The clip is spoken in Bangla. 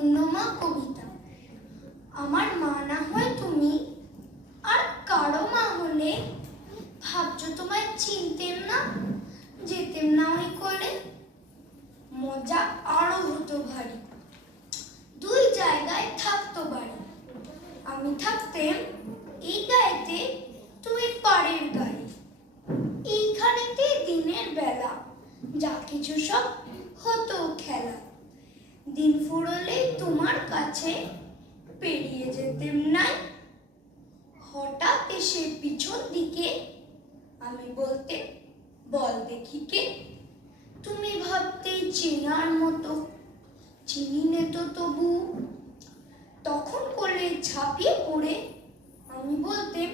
পূর্ণমা কবিতা। আমার মা না হয় তুমি, আর কারো মা হলে ভাবছো তোমায় চিনতেম না, যেতেম না ওই করে। মজা আরো হতো ভারী, দুই জায়গায় থাকতো বাড়ি। আমি থাকতেম এই গায়েতে, তুমি পাড়ের গায়ে। এইখানেতে দিনের বেলা যা কিছু সব হতো খেলা। দিন ফুরলে তোমার কাছে পেরিয়ে যেতেম নাই। হঠাৎ এসে পিছন দিকে আমি বলতে, বল দেখি কে। তুমি ভাবতেই চেনার মতো, চিনি নে তো তবু। তখন কোলে ঝাঁপিয়ে পড়ে আমি বলতেম,